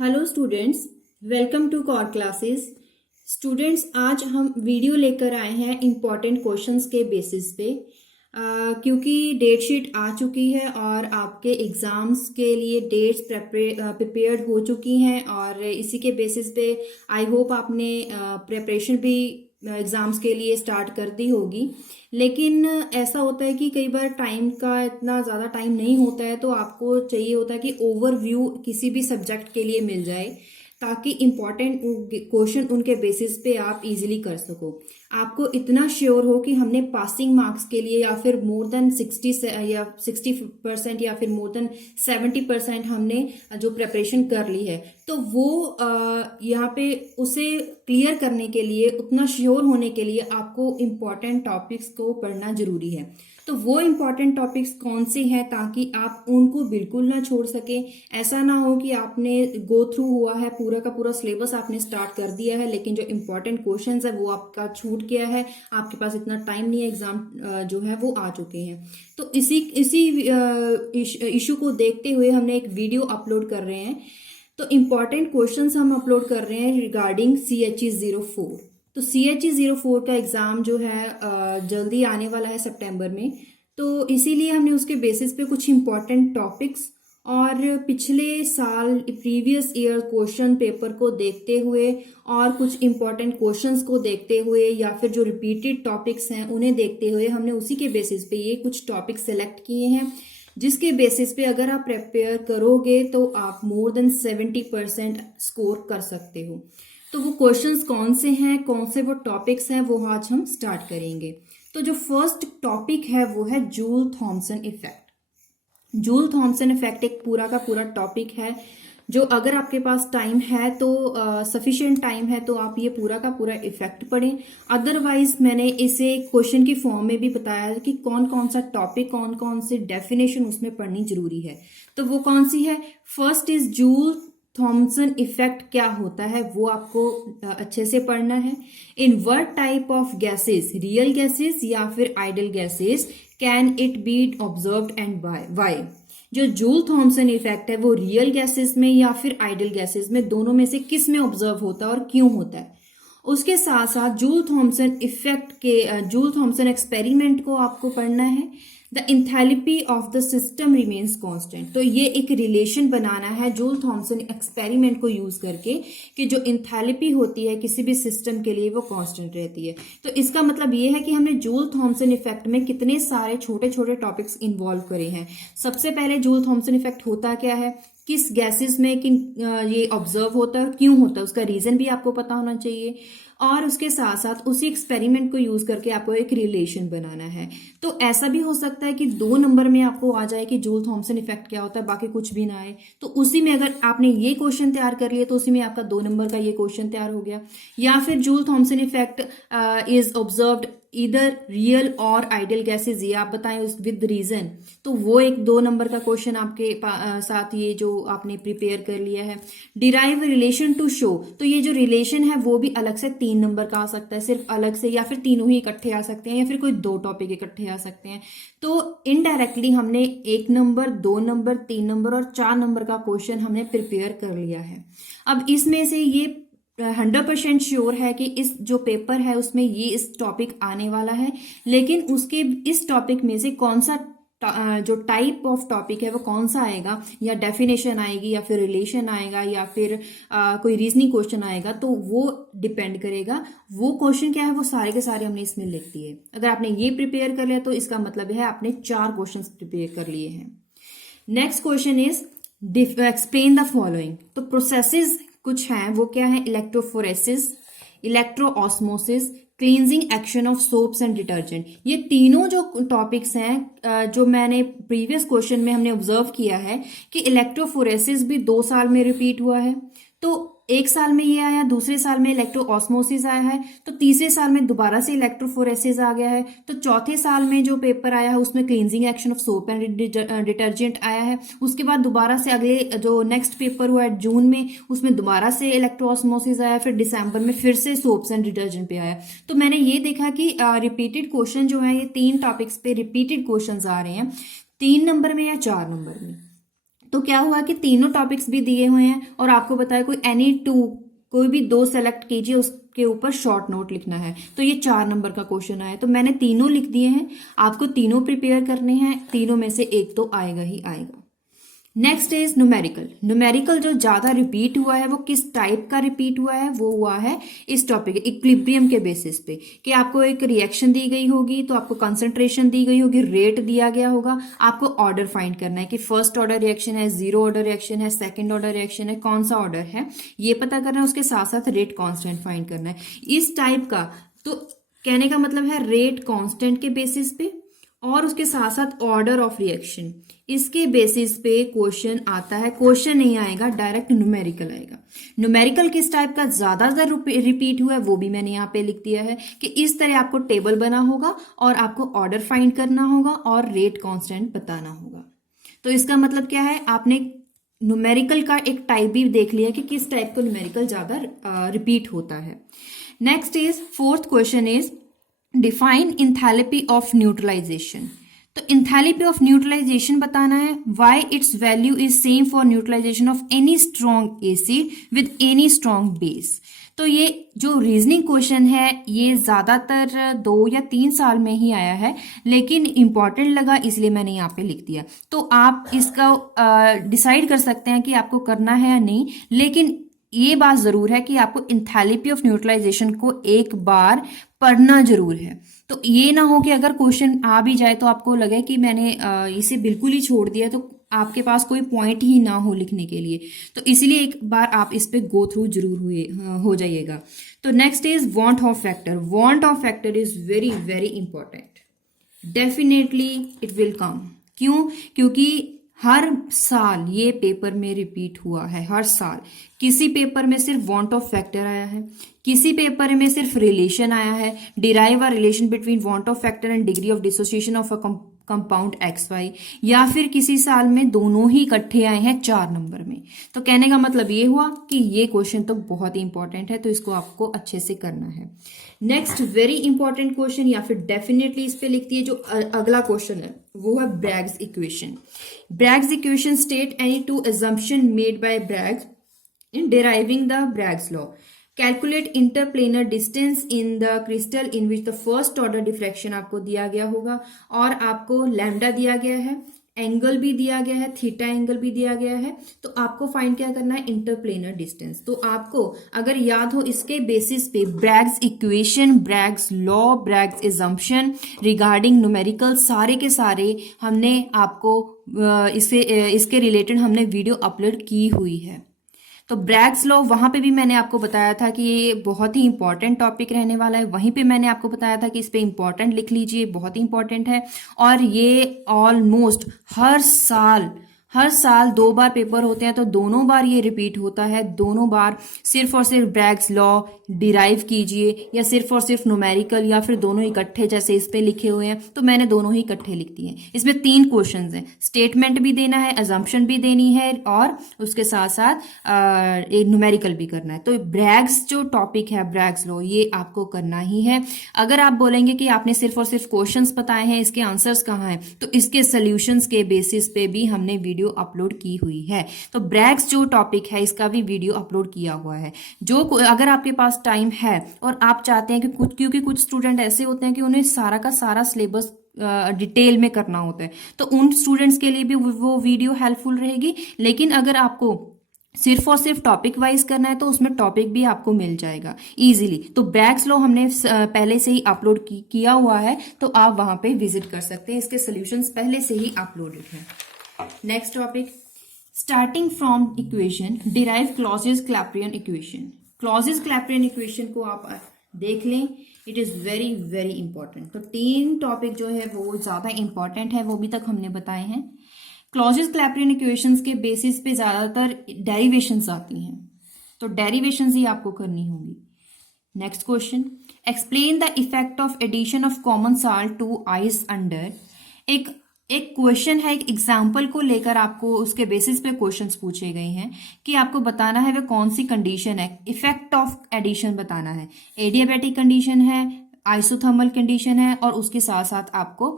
Hello students, welcome to core classes. Students, आज हम video लेकर आए हैं इम्पॉर्टेंट क्वेश्चंस के बेसिस पे क्योंकि डेट शीट आ चुकी है और आपके एग्जाम्स के लिए डेट्स प्रिपेयर्ड हो चुकी हैं और इसी के बेसिस पे आई होप आपने प्रिपरेशन भी एग्जाम्स के लिए स्टार्ट कर दी होगी। लेकिन ऐसा होता है कि कई बार टाइम का इतना ज़्यादा टाइम नहीं होता है, तो आपको चाहिए होता है कि ओवरव्यू किसी भी सब्जेक्ट के लिए मिल जाए ताकि इम्पॉर्टेंट क्वेश्चन उनके बेसिस पे आप इजीली कर सको। आपको इतना श्योर हो कि हमने पासिंग मार्क्स के लिए या फिर मोर देन 60% या फिर मोर देन 70% हमने जो प्रिपरेशन कर ली है, तो वो यहाँ पे उसे क्लियर करने के लिए, उतना श्योर होने के लिए आपको इम्पॉर्टेंट टॉपिक्स को पढ़ना जरूरी है। तो वो इम्पॉर्टेंट टॉपिक्स कौन से हैं ताकि आप उनको बिल्कुल ना छोड़ सके। ऐसा ना हो कि आपने गो थ्रू हुआ है, पूरा का पूरा सिलेबस आपने स्टार्ट कर दिया है, लेकिन जो इम्पॉर्टेंट क्वेश्चंस है वो आपका छूट गया है, आपके पास इतना टाइम नहीं है, एग्जाम जो है वो आ चुके हैं। तो इसी इशू को देखते हुए हमने एक वीडियो अपलोड कर रहे हैं। तो इम्पॉर्टेंट क्वेश्चंस हम अपलोड कर रहे हैं रिगार्डिंग CHE04। तो CHE04 का एग्जाम जो है जल्दी आने वाला है सितंबर में, तो इसीलिए हमने उसके बेसिस पे कुछ इम्पॉर्टेंट टॉपिक्स और पिछले साल प्रीवियस ईयर क्वेश्चन पेपर को देखते हुए और कुछ इम्पॉर्टेंट क्वेश्चंस को देखते हुए या फिर जो रिपीटेड टॉपिक्स हैं उन्हें देखते हुए हमने उसी के बेसिस पे ये कुछ टॉपिक्स सेलेक्ट किए हैं, जिसके बेसिस पे अगर आप प्रिपेयर करोगे तो आप मोर देन 70% स्कोर कर सकते हो। तो वो क्वेश्चंस कौन से हैं, कौन से वो टॉपिक्स हैं, वो आज हम स्टार्ट करेंगे। तो जो फर्स्ट टॉपिक है वो है Joule Thomson effect. Joule Thomson effect एक पूरा का पूरा टॉपिक है जो अगर आपके पास टाइम है तो सफिशिएंट टाइम है तो आप ये पूरा का पूरा इफेक्ट पढ़ें। अदरवाइज मैंने इसे क्वेश्चन की फॉर्म में भी बताया कि कौन कौन सा टॉपिक, कौन कौन से डेफिनेशन उसमें पढ़नी जरूरी है। तो वो कौन सी है? First is Joule Thomson effect क्या होता है वो आपको अच्छे से पढ़ना है। In what type of gases, real gases या फिर ideal gases, can it be observed and why. जो जूल थॉमसन इफेक्ट है वो रियल गैसेस में या फिर आइडल गैसेस में, दोनों में से किस में ऑब्जर्व होता है और क्यों होता है। उसके साथ साथ जूल थॉमसन इफेक्ट के जूल थॉमसन एक्सपेरिमेंट को आपको पढ़ना है। The enthalpy of the system remains constant. तो ये एक रिलेशन बनाना है जूल थॉमसन एक्सपेरिमेंट को यूज करके कि जो इंथैल्पी होती है किसी भी सिस्टम के लिए वो कांस्टेंट रहती है। तो इसका मतलब ये है कि हमने जूल थॉमसन इफेक्ट में कितने सारे छोटे छोटे टॉपिक्स इन्वॉल्व करे हैं। सबसे पहले जूल थॉमसन इफेक्ट होता क्या है, किस गैसेस में ये ऑब्जर्व होता है और क्यों होता है, उसका रीजन भी आपको पता होना चाहिए। और उसके साथ साथ उसी एक्सपेरिमेंट को यूज करके आपको एक रिलेशन बनाना है। तो ऐसा भी हो सकता है कि 2 नंबर में आपको आ जाए कि जूल थॉमसन इफेक्ट क्या होता है, बाकी कुछ भी ना आए। तो उसी में अगर आपने ये क्वेश्चन तैयार कर लिया तो उसी में आपका 2 नंबर का ये क्वेश्चन तैयार हो गया। या फिर Joule Thomson effect is observed इधर रियल और आइडियल गैसेज, ये आप बताएं विद रीजन, तो वो एक 2 नंबर का क्वेश्चन आपके साथ ये जो आपने प्रिपेयर कर लिया है। डिराइव रिलेशन टू शो, तो ये जो रिलेशन है वो भी अलग से 3 नंबर का आ सकता है, सिर्फ अलग से, या फिर तीनों ही इकट्ठे आ सकते हैं, या फिर कोई 2 टॉपिक इकट्ठे आ सकते हैं। तो इनडायरेक्टली हमने 1 नंबर, 2 नंबर, 3 नंबर और 4 नंबर का क्वेश्चन हमने प्रिपेयर कर लिया है। अब इसमें से ये 100% श्योर है कि इस जो पेपर है उसमें ये इस टॉपिक आने वाला है, लेकिन उसके इस टॉपिक में से कौन सा जो टाइप ऑफ टॉपिक है वो कौन सा आएगा, या डेफिनेशन आएगी या फिर रिलेशन आएगा या फिर कोई रीजनिंग क्वेश्चन आएगा, तो वो डिपेंड करेगा। वो क्वेश्चन क्या है वो सारे के सारे हमने इसमें लिख दिए। अगर आपने ये प्रिपेयर कर लिया तो इसका मतलब है आपने 4 क्वेश्चन प्रिपेयर कर लिए हैं। Next question is explain the following. तो प्रोसेसेस कुछ हैं, वो क्या है? Electrophoresis, electroosmosis, cleansing action of soaps and detergent. ये तीनों जो टॉपिक्स हैं जो मैंने प्रीवियस क्वेश्चन में हमने ऑब्जर्व किया है कि इलेक्ट्रोफोरेसिस भी 2 साल में रिपीट हुआ है, तो 1 साल में ये आया, दूसरे साल में इलेक्ट्रोऑस्मोसिस आया है, तो तीसरे साल में दोबारा से इलेक्ट्रोफोरेसिस आ गया है, तो चौथे साल में जो पेपर आया है उसमें cleansing action of soap and detergent आया है। उसके बाद दोबारा से अगले जो नेक्स्ट पेपर हुआ है जून में, उसमें दोबारा से इलेक्ट्रोऑस्मोसिस आया, फिर दिसंबर में फिर से सोप्स एंड डिटर्जेंट पे आया। तो मैंने ये देखा कि रिपीटेड क्वेश्चन जो है ये 3 टॉपिक्स पे रिपीटेड क्वेश्चन आ रहे हैं, 3 नंबर में या 4 नंबर में। तो क्या हुआ कि तीनों टॉपिक्स भी दिए हुए हैं और आपको बताया कोई भी 2 सेलेक्ट कीजिए, उसके ऊपर शॉर्ट नोट लिखना है। तो ये 4 नंबर का क्वेश्चन आया, तो मैंने तीनों लिख दिए हैं। आपको तीनों प्रिपेयर करने हैं, तीनों में से एक तो आएगा ही आएगा। Next is numerical. न्यूमेरिकल जो ज्यादा रिपीट हुआ है वो किस टाइप का रिपीट हुआ है, वो हुआ है इस टॉपिक इक्विलिब्रियम के बेसिस पे, कि आपको एक रिएक्शन दी गई होगी, तो आपको कंसंट्रेशन दी गई होगी, रेट दिया गया होगा, आपको ऑर्डर फाइंड करना है कि फर्स्ट ऑर्डर रिएक्शन है, 0 ऑर्डर रिएक्शन है, सेकेंड ऑर्डर रिएक्शन है, कौन सा ऑर्डर है ये पता करना है, उसके साथ साथ रेट कॉन्स्टेंट फाइंड करना है। इस टाइप का, तो कहने का मतलब है रेट कॉन्स्टेंट के बेसिस पे और उसके साथ साथ ऑर्डर ऑफ रिएक्शन, इसके बेसिस पे क्वेश्चन आता है। क्वेश्चन नहीं आएगा, डायरेक्ट न्यूमेरिकल आएगा। न्यूमेरिकल किस टाइप का ज्यादातर रिपीट हुआ है वो भी मैंने यहाँ पे लिख दिया है कि इस तरह आपको टेबल बना होगा और आपको ऑर्डर फाइंड करना होगा और रेट कांस्टेंट बताना होगा। तो इसका मतलब क्या है, आपने न्यूमेरिकल का एक टाइप भी देख लिया कि किस टाइप का न्यूमेरिकल ज्यादा रिपीट होता है। Next is fourth question is define enthalpy of neutralisation. तो इंथैल्पी ऑफ न्यूट्रलाइजेशन बताना है, why its value is same for neutralisation of any strong acid with any strong base. तो ये जो रीजनिंग क्वेश्चन है ये ज्यादातर 2 या 3 साल में ही आया है, लेकिन इंपॉर्टेंट लगा इसलिए मैंने यहाँ पे लिख दिया। तो आप इसका डिसाइड कर सकते हैं कि आपको करना है या नहीं, लेकिन ये बात जरूर है कि आपको इंथैल्पी ऑफ न्यूट्रलाइजेशन को एक बार पढ़ना जरूर है। तो ये ना हो कि अगर क्वेश्चन आ भी जाए तो आपको लगे कि मैंने इसे बिल्कुल ही छोड़ दिया, तो आपके पास कोई पॉइंट ही ना हो लिखने के लिए। तो इसलिए एक बार आप इस पे गो थ्रू जरूर हो जाइएगा। तो next is want of factor. Want of factor is very very important, definitely it will come. क्यों? क्योंकि हर साल ये पेपर में रिपीट हुआ है, हर साल। किसी पेपर में सिर्फ वांट ऑफ फैक्टर आया है, किसी पेपर में सिर्फ रिलेशन आया है, derive a relation between want of factor and degree of dissociation of a compound XY, या फिर किसी साल में दोनों ही इकट्ठे आए हैं 4 नंबर में। तो कहने का मतलब ये हुआ कि ये क्वेश्चन तो बहुत ही इंपॉर्टेंट है, तो इसको आपको अच्छे से करना है। नेक्स्ट वेरी इंपॉर्टेंट क्वेश्चन, या फिर डेफिनेटली इस पे लिखती है जो अगला क्वेश्चन है, वो है Bragg's equation. Bragg's equation state any 2 assumption made by Bragg's in deriving the Bragg's law. Calculate interplanar distance in the crystal in which the first order diffraction आपको दिया गया होगा, और आपको लैम्डा दिया गया है, एंगल भी दिया गया है, थीटा एंगल भी दिया गया है। तो आपको फाइंड क्या करना है, इंटरप्लेनर डिस्टेंस। तो आपको अगर याद हो, इसके बेसिस पे Bragg's equation, Bragg's law, Bragg's assumption regarding numerical सारे के सारे हमने आपको इसके रिलेटेड हमने वीडियो अपलोड की हुई है। तो ब्रैग्स लॉ वहां पे भी मैंने आपको बताया था कि ये बहुत ही इंपॉर्टेंट टॉपिक रहने वाला है। वहीं पे मैंने आपको बताया था कि इस पे इंपॉर्टेंट लिख लीजिए, बहुत ही इंपॉर्टेंट है। और ये ऑलमोस्ट हर साल 2 बार पेपर होते हैं, तो दोनों बार ये रिपीट होता है। दोनों बार सिर्फ और सिर्फ ब्रैग्स लॉ डिराइव कीजिए, या सिर्फ और सिर्फ न्यूमेरिकल, या फिर दोनों इकट्ठे जैसे इस पे लिखे हुए हैं। तो मैंने दोनों ही इकट्ठे लिख दिए हैं। इसमें 3 क्वेश्चंस हैं, स्टेटमेंट भी देना है, अजम्पशन भी देनी है, और उसके साथ साथ न्यूमेरिकल भी करना है। तो ब्रैग्स जो टॉपिक है, ब्रैग्स लॉ, ये आपको करना ही है। अगर आप बोलेंगे कि आपने सिर्फ और सिर्फ क्वेश्चंस बताए हैं, इसके आंसर्स कहाँ हैं, तो इसके सोल्यूशंस के बेसिस पे भी हमने वीडियो अपलोड की हुई है। तो ब्रैग्स जो टॉपिक है इसका भी वीडियो अपलोड किया हुआ है। जो अगर आपके पास टाइम है और आप चाहते हैं कि क्योंकि कुछ स्टूडेंट ऐसे होते हैं कि उन्हें सारा का सारा सिलेबस डिटेल में करना होता है, तो उन स्टूडेंट्स के लिए भी वो वीडियो हेल्पफुल रहेगी। लेकिन अगर आपको सिर्फ और सिर्फ टॉपिक वाइज करना है तो उसमें टॉपिक भी आपको मिल जाएगा इजीली। तो ब्रैग्स लॉ हमने पहले से ही अपलोड किया हुआ है, तो आप वहां पे विजिट कर सकते हैं। इसके सॉल्यूशंस पहले से ही अपलोडेड हैं। Next topic, starting from equation derive Clausius Clapeyron equation. Clausius Clapeyron equation को आप देख लें, it is very very important. तो 3 टॉपिक जो है वो ज्यादा इंपॉर्टेंट है, वो भी तक हमने बताए हैं। क्लॉजेस क्लैप्रियन इक्वेशंस के बेसिस पे ज्यादातर डेरिवेशंस आती हैं, तो डेरिवेशंस ही आपको करनी होगी। Next question, explain the effect of addition of common salt to ice under. एक क्वेश्चन है, एक एग्जाम्पल को लेकर आपको उसके बेसिस पे क्वेश्चंस पूछे गए हैं कि आपको बताना है वह कौन सी कंडीशन है, इफेक्ट ऑफ एडिशन बताना है। एडियाबैटिक कंडीशन है, आइसोथर्मल कंडीशन है और उसके साथ साथ आपको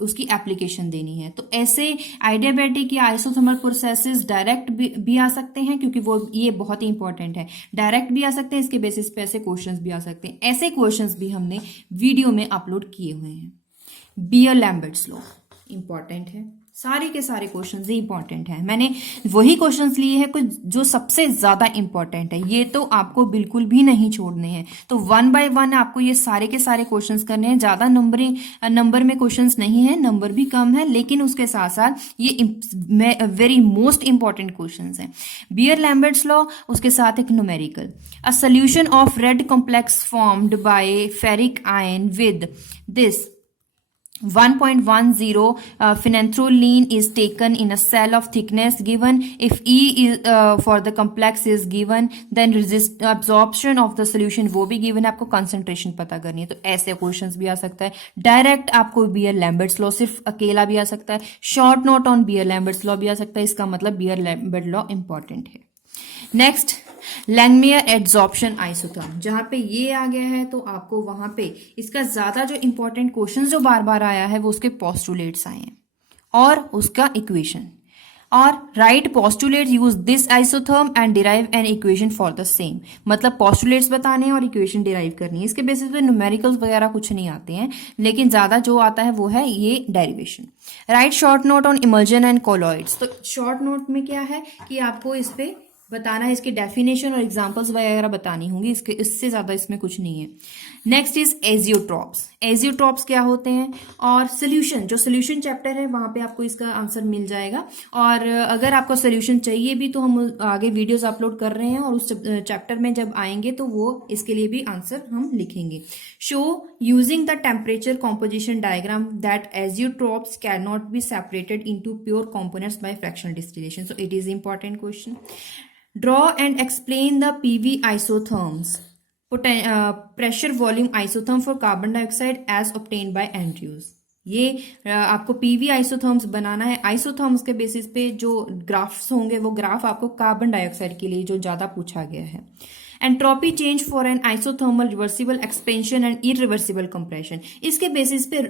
उसकी एप्लीकेशन देनी है। तो ऐसे आइडियाबैटिक या आइसोथर्मल प्रोसेसेस डायरेक्ट भी आ सकते हैं, क्योंकि वो ये बहुत ही इंपॉर्टेंट है। डायरेक्ट भी आ सकते हैं, इसके बेसिस पे ऐसे क्वेश्चंस भी आ सकते हैं। ऐसे क्वेश्चंस भी हमने वीडियो में अपलोड किए हुए हैं। बियर-लैम्बर्ट्स लॉ इंपॉर्टेंट है, सारे के सारे क्वेश्चंस ही इंपॉर्टेंट हैं। मैंने वही क्वेश्चंस लिए हैं कुछ जो सबसे ज्यादा इंपॉर्टेंट है, ये तो आपको बिल्कुल भी नहीं छोड़ने हैं। तो 1 बाय 1 आपको ये सारे के सारे क्वेश्चंस करने हैं। ज्यादा नंबर में क्वेश्चंस नहीं है, नंबर भी कम है, लेकिन उसके साथ साथ ये वेरी मोस्ट इंपॉर्टेंट क्वेश्चंस हैं। बियर-लैम्बर्ट्स लॉ, उसके साथ एक numerical, a solution of red complex formed by ferric ion with this 1.10 phenanthroline is taken in a cell of thickness given. If E is for the complex is given, then resist absorption of the solution वो भी given है, आपको concentration पता करनी है। तो ऐसे questions भी आ सकता है। डायरेक्ट आपको बियर-लैम्बर्ट्स लॉ सिर्फ अकेला भी आ सकता है, short note on beer-Lambert's law भी आ सकता है। इसका मतलब बियर-लैम्बर्ट लॉ इंपॉर्टेंट है। नेक्स्ट, लैंगमियर एड्सॉर्प्शन आइसोथर्म, जहां पे ये आ गया है तो आपको वहां पे इसका ज्यादा जो इंपॉर्टेंट क्वेश्चन जो बार बार आया है वो उसके पोस्टुलेट्स आए हैं और उसका इक्वेशन। और right postulates use this isotherm and derive an equation for the same. मतलब पोस्टुलेट्स बताने हैं और इक्वेशन डिराइव करनी है। इसके बेसिस पे न्यूमेरिकल्स वगैरह कुछ नहीं आते हैं, लेकिन ज्यादा जो आता है वो है ये derivation. Right short note on emulsion and colloids. तो शॉर्ट नोट में क्या है कि आपको इस पे बताना है, इसकी डेफिनेशन और एग्जांपल्स वगैरह बतानी होंगी, इसके इससे ज्यादा इसमें कुछ नहीं है। Next is azeotropes. एजियोट्रॉप्स क्या होते हैं और सोल्यूशन, जो सोल्यूशन चैप्टर है वहां पे आपको इसका आंसर मिल जाएगा। और अगर आपको सोल्यूशन चाहिए भी तो हम आगे वीडियोस अपलोड कर रहे हैं और उस चैप्टर में जब आएंगे तो वो इसके लिए भी आंसर हम लिखेंगे। Show using the temperature composition diagram that azeotropes can not be separated into pure components by fractional distillation. So it is important question. Draw and explain the PV isotherms, pressure volume isotherm for carbon dioxide as obtained by Andrews। ये आपको PV isotherms बनाना है। Isotherms के basis पे जो graphs होंगे वो graph आपको carbon dioxide के लिए जो ज्यादा पूछा गया है। Entropy change for an isothermal reversible expansion and irreversible compression. इसके बेसिस पे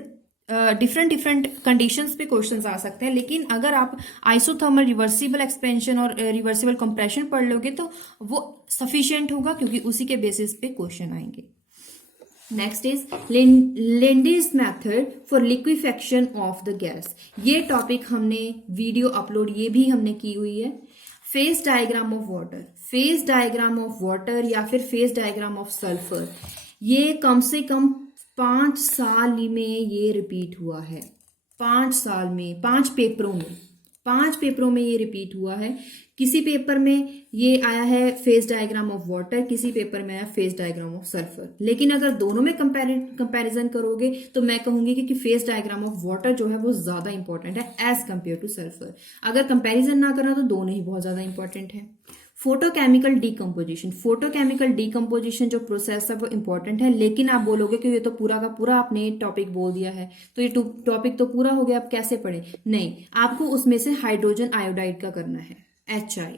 डिफरेंट कंडीशंस पे क्वेश्चंस आ सकते हैं, लेकिन अगर आप आइसोथर्मल रिवर्सिबल एक्सपेंशन और रिवर्सिबल कंप्रेशन पढ़ लोगे तो वो सफिशिएंट होगा, क्योंकि उसी के बेसिस पे क्वेश्चन आएंगे। Next is Linde's method for liquefaction of the gas. ये टॉपिक हमने वीडियो अपलोड ये भी हमने की हुई है। Phase diagram of water, phase diagram of water या फिर फेज डायग्राम ऑफ सल्फर, ये कम से कम 5 साल में ये रिपीट हुआ है। 5 साल में 5 पेपरों में ये रिपीट हुआ है। किसी पेपर में ये आया है फेज डायग्राम ऑफ वाटर, किसी पेपर में आया फेज डायग्राम ऑफ सल्फर। लेकिन अगर दोनों में कंपैरिजन करोगे तो मैं कहूंगी कि फेज डायग्राम ऑफ वाटर जो है वो ज्यादा इंपॉर्टेंट है एज कंपेयर टू सल्फर। अगर कंपैरिजन ना करना तो दोनों ही बहुत ज्यादा इंपॉर्टेंट है। फोटोकेमिकल डीकम्पोजिशन, फोटोकेमिकल डीकम्पोजिशन जो प्रोसेस है वो इंपॉर्टेंट है, लेकिन आप बोलोगे कि ये तो पूरा का पूरा आपने टॉपिक बोल दिया है तो ये टॉपिक तो पूरा हो गया, अब कैसे पढ़े? नहीं, आपको उसमें से हाइड्रोजन आयोडाइड का करना है, HI,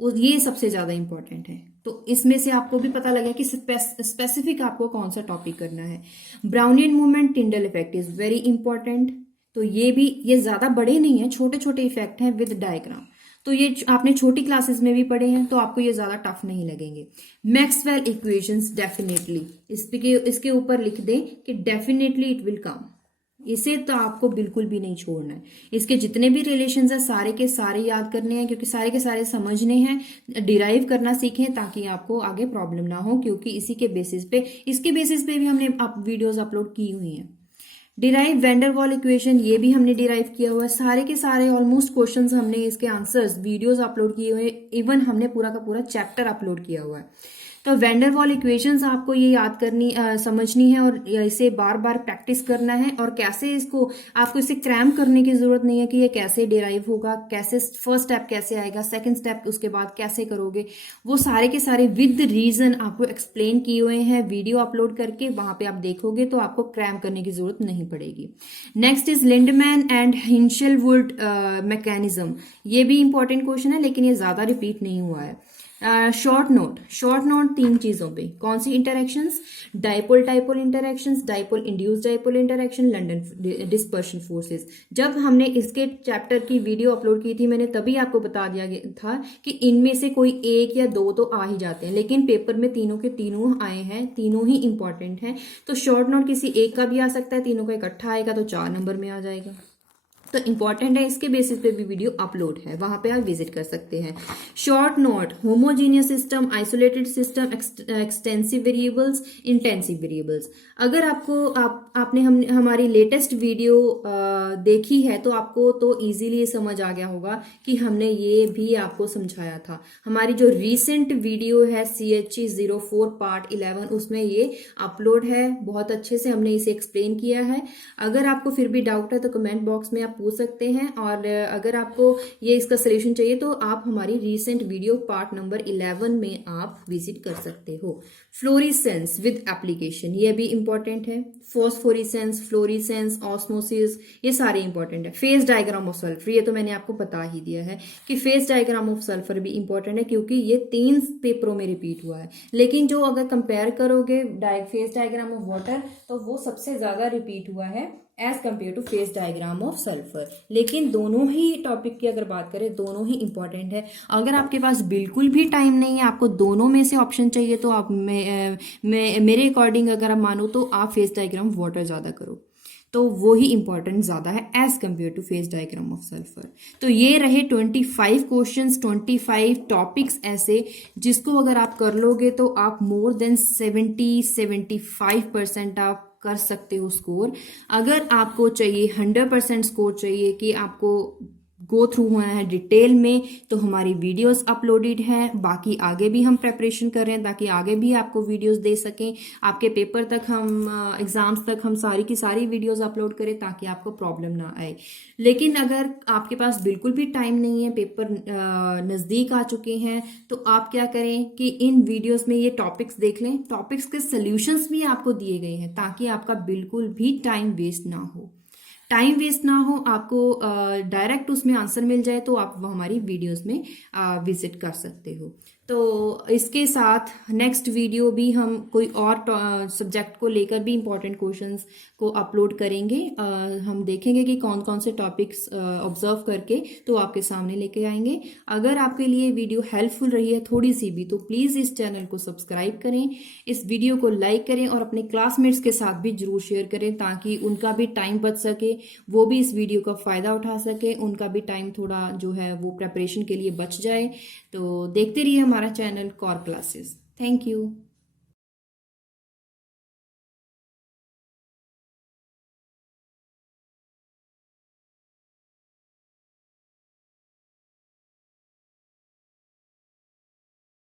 ये सबसे ज्यादा इंपॉर्टेंट है। तो इसमें से आपको भी पता लगे कि स्पेसिफिक आपको कौन सा टॉपिक करना है। Brownian movement, Tyndall effect is very important. तो ये ज्यादा बड़े नहीं है, छोटे छोटे इफेक्ट हैं विद डायग्राम। तो ये आपने छोटी क्लासेस में भी पढ़े हैं तो आपको ये ज्यादा टफ नहीं लगेंगे। मैक्सवेल इक्वेशंस डेफिनेटली इसके ऊपर लिख दें कि डेफिनेटली इट विल कम। इसे तो आपको बिल्कुल भी नहीं छोड़ना है। इसके जितने भी रिलेशंस है सारे के सारे याद करने हैं, क्योंकि सारे के सारे समझने हैं, डिराइव करना सीखें ताकि आपको आगे प्रॉब्लम ना हो, क्योंकि इसके बेसिस पे भी हमने वीडियोस अपलोड की हुई हैं। डिराइव वैंडर वॉल इक्वेशन, ये भी हमने डिराइव किया हुआ है। सारे के सारे ऑलमोस्ट क्वेश्चंस हमने इसके आंसर्स वीडियोस अपलोड किए हुए, इवन हमने पूरा का पूरा चैप्टर अपलोड किया हुआ है। तो वैंडर वॉल इक्वेशंस आपको ये याद करनी समझनी है और इसे बार बार प्रैक्टिस करना है। और कैसे आपको इसे क्रैम करने की जरूरत नहीं है कि ये कैसे डिराइव होगा, कैसे फर्स्ट स्टेप कैसे आएगा, सेकंड स्टेप उसके बाद कैसे करोगे, वो सारे के सारे विद रीजन आपको एक्सप्लेन किए हुए हैं वीडियो अपलोड करके। वहां पे आप देखोगे तो आपको क्रैम करने की जरूरत नहीं पड़ेगी। Next is Lindemann and Hinshelwood mechanism, ये भी इंपॉर्टेंट क्वेश्चन है लेकिन ये ज्यादा रिपीट नहीं हुआ है। शॉर्ट नोट तीन चीजों पे, कौन सी interactions, dipole dipole interactions, dipole induced dipole interaction, London dispersion forces. जब हमने इसके चैप्टर की वीडियो अपलोड की थी मैंने तभी आपको बता दिया गया था कि इनमें से कोई एक या दो तो आ ही जाते हैं, लेकिन पेपर में तीनों के तीनों आए हैं, तीनों ही इंपॉर्टेंट हैं। तो शॉर्ट नोट किसी एक का भी आ सकता है, तीनों का इकट्ठा आएगा तो 4 नंबर में आ जाएगा। तो इंपॉर्टेंट है, इसके बेसिस पे भी वीडियो अपलोड है, वहां पे आप विजिट कर सकते हैं। Short note, homogeneous system, isolated system, extensive variables, intensive variables. अगर आपने हमारी लेटेस्ट वीडियो देखी है तो आपको तो इजीली समझ आ गया होगा कि हमने ये भी आपको समझाया था। हमारी जो रीसेंट वीडियो है CHE04 पार्ट 11 उसमें ये अपलोड है, बहुत अच्छे से हमने इसे एक्सप्लेन किया है। अगर आपको फिर भी डाउट है तो कमेंट बॉक्स में आप पूछ सकते हैं, और अगर आपको ये इसका सोल्यूशन चाहिए तो आप हमारी रीसेंट वीडियो पार्ट नंबर 11 में आप विजिट कर सकते हो। फ्लोरिसेंस विद एप्लीकेशन, ये भी इंपॉर्टेंट है। फॉस्फोरिसेंस, फ्लोरिसेंस, ऑस्मोसिस, ये सारे इंपॉर्टेंट है। फेज डायग्राम ऑफ सल्फर, ये तो मैंने आपको बता ही दिया है कि फेज डायग्राम ऑफ सल्फर भी इंपॉर्टेंट है क्योंकि ये 3 पेपरों में रिपीट हुआ है। लेकिन जो अगर कंपेयर करोगे फेज डायग्राम ऑफ वाटर तो वो सबसे ज्यादा रिपीट हुआ है as compared to phase diagram of sulphur. लेकिन दोनों ही टॉपिक की अगर बात करें दोनों ही इंपॉर्टेंट है। अगर आपके पास बिल्कुल भी टाइम नहीं है, आपको दोनों में से ऑप्शन चाहिए, तो आप मेरे अकॉर्डिंग अगर आप मानो तो आप फेज डायग्राम वाटर ज्यादा करो, तो वो ही इंपॉर्टेंट ज्यादा है as compared to phase diagram of sulphur. तो ये रहे 25 क्वेश्चंस, 25 टॉपिक्स ऐसे जिसको अगर आप कर लोगे तो आप मोर देन 75% आप कर सकते हो स्कोर। अगर आपको चाहिए 100% स्कोर चाहिए कि आपको गो थ्रू होना है डिटेल में, तो हमारी वीडियोस अपलोडेड हैं। बाकी आगे भी हम प्रेपरेशन कर रहे हैं ताकि आगे भी आपको वीडियोस दे सकें। आपके पेपर तक हम एग्जाम्स तक हम सारी की सारी वीडियोस अपलोड करें ताकि आपको प्रॉब्लम ना आए। लेकिन अगर आपके पास बिल्कुल भी टाइम नहीं है, पेपर नज़दीक आ चुके हैं, तो आप क्या करें कि इन वीडियोस में ये टॉपिक्स देख लें। टॉपिक्स के सोल्यूशंस भी आपको दिए गए हैं ताकि आपका बिल्कुल भी टाइम वेस्ट ना हो। टाइम वेस्ट ना हो, आपको डायरेक्ट उसमें आंसर मिल जाए, तो आप वो हमारी वीडियोस में विजिट कर सकते हो। तो इसके साथ नेक्स्ट वीडियो भी हम कोई और सब्जेक्ट को लेकर भी इंपॉर्टेंट क्वेश्चंस को अपलोड करेंगे। हम देखेंगे कि कौन कौन से टॉपिक्स ऑब्जर्व करके तो आपके सामने लेके आएंगे। अगर आपके लिए वीडियो हेल्पफुल रही है थोड़ी सी भी, तो प्लीज़ इस चैनल को सब्सक्राइब करें, इस वीडियो को लाइक करें और अपने क्लासमेट्स के साथ भी जरूर शेयर करें ताकि उनका भी टाइम बच सके, वो भी इस वीडियो का फ़ायदा उठा सके, उनका भी टाइम थोड़ा जो है वो प्रेपरेशन के लिए बच जाए। तो देखते रहिए हमारा channel core classes. Thank you.